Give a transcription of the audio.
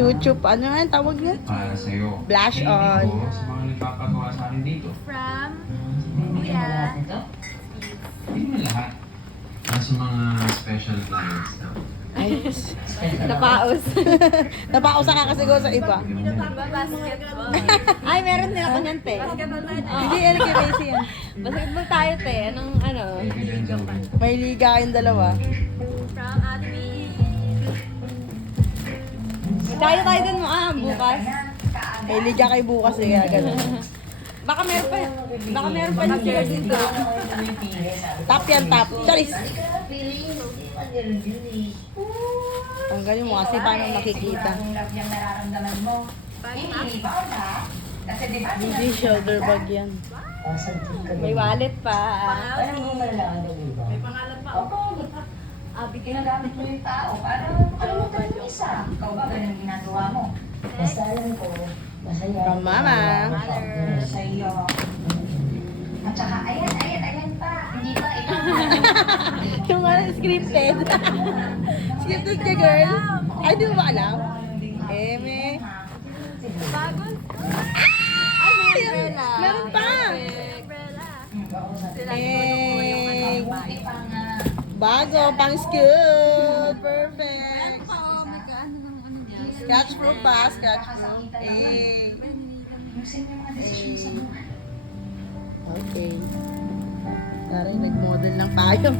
Chuchup. Ano nga yung tawag niya? Para sa'yo. Blush Thank you on. po sa mga nagpapagawa sa akin dito. From Hindi Kuya. Hindi naman lahat. Nasa mga special clients na. Ay, Napaos. napausa ka kasi go sa iba. Basketball. Ay, meron din ako niyan, te. Basketball tayo. Hindi, ano kay Macy yan. Basketball tayo, te. Anong ano? Evidence of it. May liga kayong dalawa. From Ate Tayo dun mo bukas. May liga kayo bukas eh, kaya ganun. Baka meron pa. Baka meron pa sila dito. Tap yan, tap. Charis! Tanggalin mo kasi paano makikita. Hindi shoulder bag yan. May wallet pa. May pangalan pa. Ginagamit mo yung tao para makalimutan yung isa. Ikaw ba ganun ginagawa mo? Basta alam ko, masaya. From Mama. Sa iyo. At saka, ayan pa. Hindi pa, ito. Yung ano, scripted. Scripted ka, girl. Ay, di mo ba alam? Eme. Bagon. Ay, meron pa. Eh, Buti pa nga. bago, pang school. Perfect. Sketch proof pa, sketch proof. Eh. Ayusin yung mga desisyon sa buhay. Okay. Tara, nag-model lang tayo.